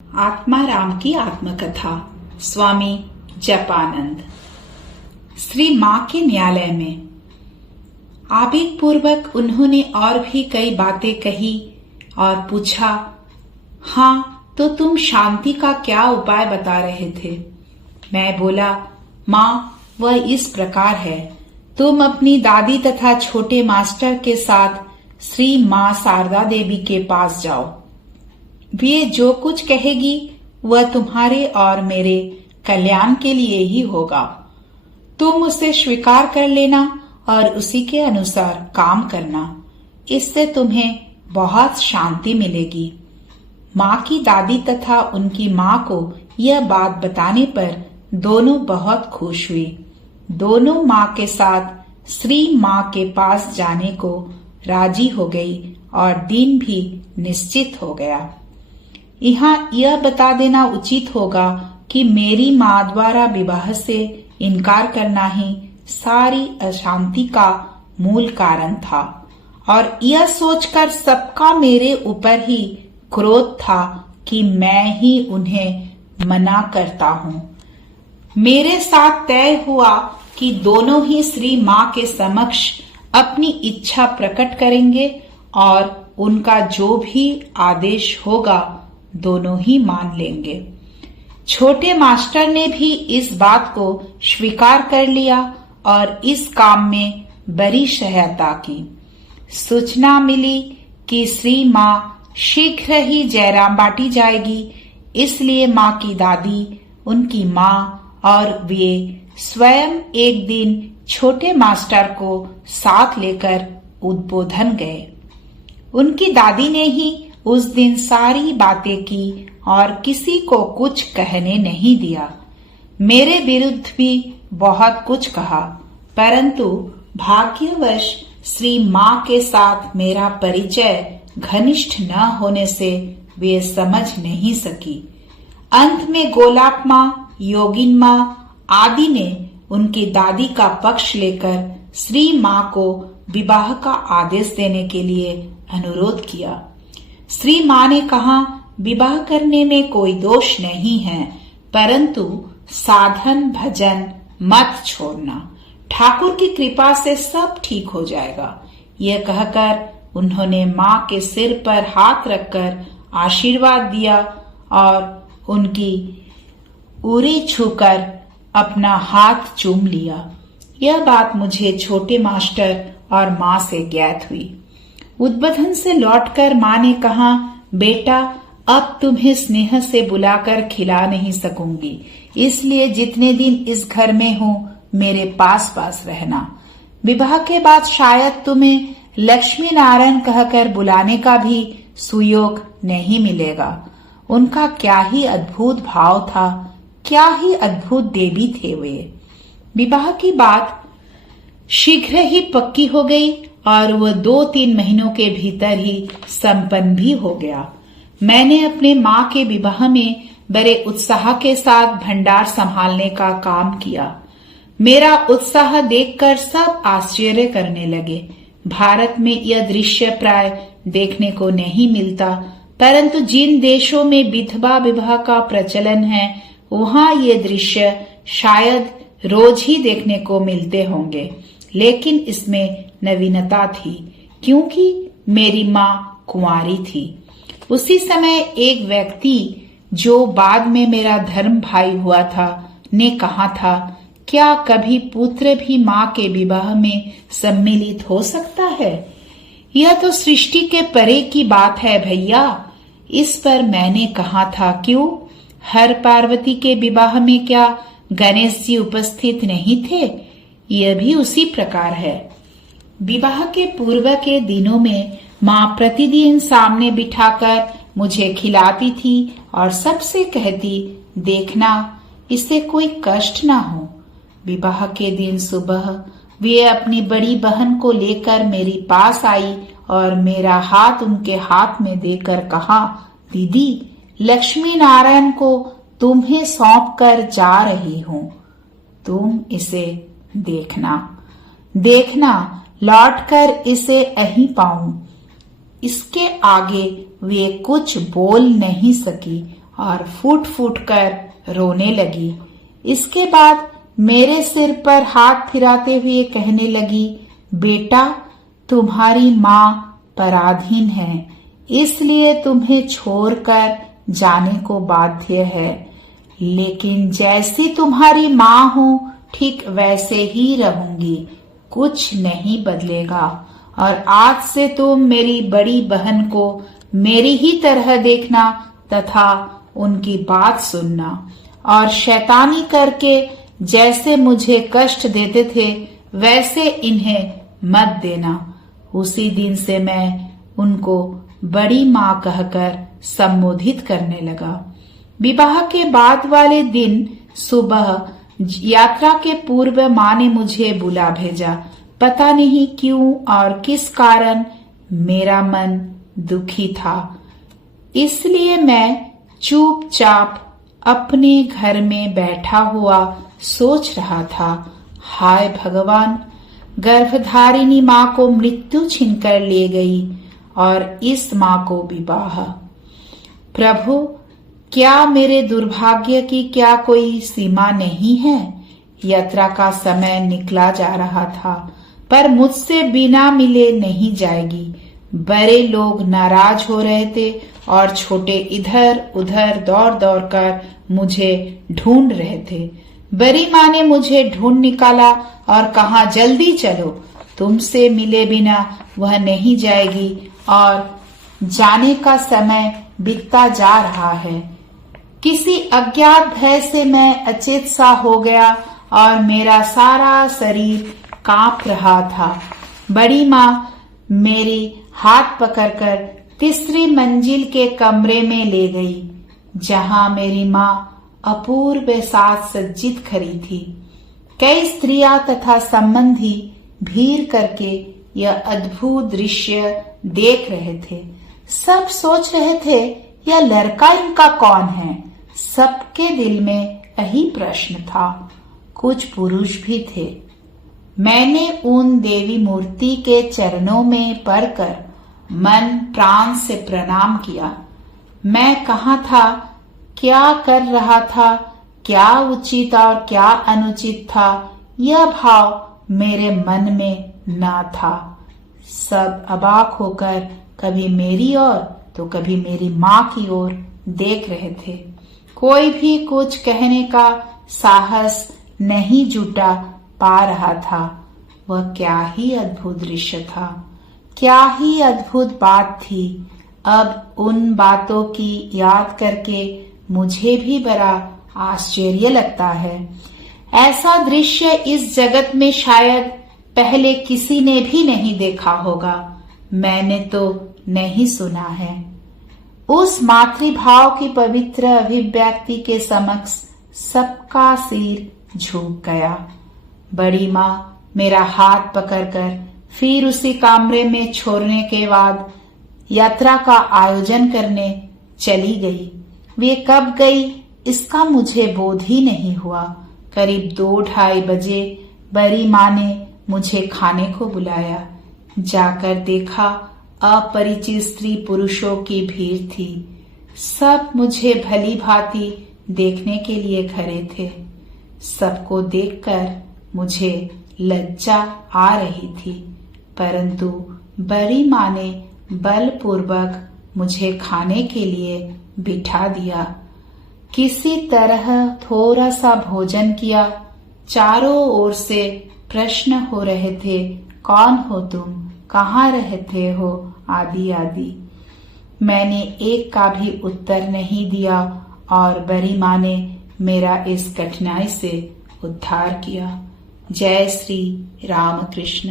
आत्माराम की आत्मकथा। स्वामी जपानंद। श्री मां के न्यायालय में आवेग पूर्वक उन्होंने और भी कई बातें कही और पूछा, हाँ तो तुम शांति का क्या उपाय बता रहे थे? मैं बोला, माँ वह इस प्रकार है, तुम अपनी दादी तथा छोटे मास्टर के साथ श्री मां शारदा देवी के पास जाओ। वे जो कुछ कहेगी वह तुम्हारे और मेरे कल्याण के लिए ही होगा। तुम उसे स्वीकार कर लेना और उसी के अनुसार काम करना। इससे तुम्हें बहुत शांति मिलेगी। माँ की दादी तथा उनकी माँ को यह बात बताने पर दोनों बहुत खुश हुई। दोनों माँ के साथ श्री माँ के पास जाने को राजी हो गई और दिन भी निश्चित हो गया। यहाँ यह बता देना उचित होगा कि मेरी माँ द्वारा विवाह से इनकार करना ही सारी अशांति का मूल कारण था और यह सोचकर सबका मेरे ऊपर ही क्रोध था कि मैं ही उन्हें मना करता हूँ। मेरे साथ तय हुआ कि दोनों ही श्री माँ के समक्ष अपनी इच्छा प्रकट करेंगे और उनका जो भी आदेश होगा दोनों ही मान लेंगे। छोटे मास्टर ने भी इस बात को स्वीकार कर लिया और इस काम में बड़ी सहायता की। सूचना मिली कि श्री माँ शीघ्र ही जयराम बाटी जाएगी, इसलिए माँ की दादी, उनकी माँ और वे स्वयं एक दिन छोटे मास्टर को साथ लेकर उद्बोधन गए। उनकी दादी ने ही उस दिन सारी बातें की और किसी को कुछ कहने नहीं दिया। मेरे विरुद्ध भी बहुत कुछ कहा, परंतु भाग्यवश श्री माँ के साथ मेरा परिचय घनिष्ठ न होने से वे समझ नहीं सकी। अंत में गोलाप माँ, योगिन माँ आदि ने उनकी दादी का पक्ष लेकर श्री माँ को विवाह का आदेश देने के लिए अनुरोध किया। श्री माँ ने कहा, विवाह करने में कोई दोष नहीं है, परंतु साधन भजन मत छोड़ना। ठाकुर की कृपा से सब ठीक हो जाएगा। यह कहकर उन्होंने माँ के सिर पर हाथ रखकर आशीर्वाद दिया और उनकी उंगली छूकर अपना हाथ चूम लिया। यह बात मुझे छोटे मास्टर और माँ से ज्ञात हुई। उद्बोधन से लौटकर माँ ने कहा, बेटा अब तुम्हें स्नेह से बुलाकर खिला नहीं सकूंगी, इसलिए जितने दिन इस घर में हूँ मेरे पास पास रहना। विवाह के बाद शायद तुम्हें लक्ष्मी नारायण कहकर बुलाने का भी सुयोग नहीं मिलेगा। उनका क्या ही अद्भुत भाव था, क्या ही अद्भुत देवी थे वे। विवाह की बात शीघ्र ही पक्की हो गई और वह 2-3 महीनों के भीतर ही संपन्न भी हो गया। मैंने अपने माँ के विवाह में बड़े उत्साह के साथ भंडार संभालने का काम किया। मेरा उत्साह देखकर सब आश्चर्य करने लगे। भारत में यह दृश्य प्राय देखने को नहीं मिलता, परंतु जिन देशों में विधवा विवाह का प्रचलन है वहाँ ये दृश्य शायद रोज ही देखने को मिलते होंगे। लेकिन इसमें नवीनता थी, क्योंकि मेरी माँ कुंवारी थी। उसी समय एक व्यक्ति जो बाद में मेरा धर्म भाई हुआ था ने कहा था, क्या कभी पुत्र भी माँ के विवाह में सम्मिलित हो सकता है? यह तो सृष्टि के परे की बात है भैया। इस पर मैंने कहा था, क्यों हर पार्वती के विवाह में क्या गणेश जी उपस्थित नहीं थे? यह भी उसी प्रकार है। विवाह के पूर्व के दिनों में माँ प्रतिदिन सामने बिठाकर मुझे खिलाती थी और सबसे कहती, देखना इससे कोई कष्ट ना हो। विवाह के दिन सुबह वे अपनी बड़ी बहन को लेकर मेरी पास आई और मेरा हाथ उनके हाथ में देकर कहा, दीदी लक्ष्मी नारायण को तुम्हें सौंप कर जा रही हूँ, तुम इसे देखना लौटकर इसे अहीं पाऊं। इसके आगे वे कुछ बोल नहीं सकी और फूट फूट कर रोने लगी। इसके बाद मेरे सिर पर हाथ फिराते हुए कहने लगी, बेटा, तुम्हारी माँ पराधीन है, इसलिए तुम्हें छोड़कर जाने को बाध्य है। लेकिन जैसी तुम्हारी माँ हूँ ठीक वैसे ही रहूंगी, कुछ नहीं बदलेगा। और आज से तुम मेरी बड़ी बहन को मेरी ही तरह देखना तथा उनकी बात सुनना, और शैतानी करके जैसे मुझे कष्ट देते थे वैसे इन्हें मत देना। उसी दिन से मैं उनको बड़ी माँ कहकर संबोधित करने लगा। विवाह के बाद वाले दिन सुबह यात्रा के पूर्व माँ ने मुझे बुला भेजा। पता नहीं क्यों और किस कारण मेरा मन दुखी था, इसलिए मैं चुपचाप अपने घर में बैठा हुआ सोच रहा था, हाय भगवान, गर्भधारिणी माँ को मृत्यु छीनकर ले गई और इस माँ को विवाह। प्रभु, क्या मेरे दुर्भाग्य की क्या कोई सीमा नहीं है? यात्रा का समय निकला जा रहा था, पर मुझसे बिना मिले नहीं जाएगी। बड़े लोग नाराज हो रहे थे और छोटे इधर उधर दौड़ दौड़ कर मुझे ढूंढ रहे थे। बड़ी माँ ने मुझे ढूंढ निकाला और कहा, जल्दी चलो, तुमसे मिले बिना वह नहीं जाएगी और जाने का समय बीतता जा रहा है। किसी अज्ञात भय से मैं अचेत सा हो गया और मेरा सारा शरीर कांप रहा था। बड़ी माँ मेरी हाथ पकड़कर तीसरी मंजिल के कमरे में ले गई, जहां मेरी माँ अपूर्व साज सज्जित खड़ी थी। कई स्त्रियां तथा संबंधी भीड़ करके यह अद्भुत दृश्य देख रहे थे। सब सोच रहे थे, यह लड़का इनका कौन है? सबके दिल में यही प्रश्न था। कुछ पुरुष भी थे। मैंने उन देवी मूर्ति के चरणों में पड़कर मन प्राण से प्रणाम किया। मैं कहाँ था, क्या कर रहा था, क्या उचित और क्या अनुचित था, यह भाव मेरे मन में न था। सब अबाक होकर कभी मेरी ओर तो कभी मेरी माँ की ओर देख रहे थे। कोई भी कुछ कहने का साहस नहीं जुटा पा रहा था। वह क्या ही अद्भुत दृश्य था, क्या ही अद्भुत बात थी। अब उन बातों की याद करके मुझे भी बड़ा आश्चर्य लगता है। ऐसा दृश्य इस जगत में शायद पहले किसी ने भी नहीं देखा होगा। मैंने तो नहीं सुना है। उस मातृभाव की पवित्र अभिव्यक्ति के समक्ष सबका सिर झुक गया। बड़ी माँ मेरा हाथ पकड़कर फिर उसी कमरे में छोड़ने के बाद यात्रा का आयोजन करने चली गई। वे कब गई इसका मुझे बोध ही नहीं हुआ। करीब 2-2:30 बजे बड़ी माँ ने मुझे खाने को बुलाया। जाकर देखा, अपरिचित स्त्री पुरुषों की भीड़ थी। सब मुझे भली भांति देखने के लिए खड़े थे। सबको देखकर मुझे लज्जा आ रही थी, परंतु बड़ी माँ ने बलपूर्वक मुझे खाने के लिए बिठा दिया। किसी तरह थोड़ा सा भोजन किया। चारों ओर से प्रश्न हो रहे थे, कौन हो तुम, कहाँ रहते हो, आदि आदि। मैंने एक का भी उत्तर नहीं दिया और बड़ी माँ ने मेरा इस कठिनाई से उद्धार किया। जय श्री राम कृष्ण।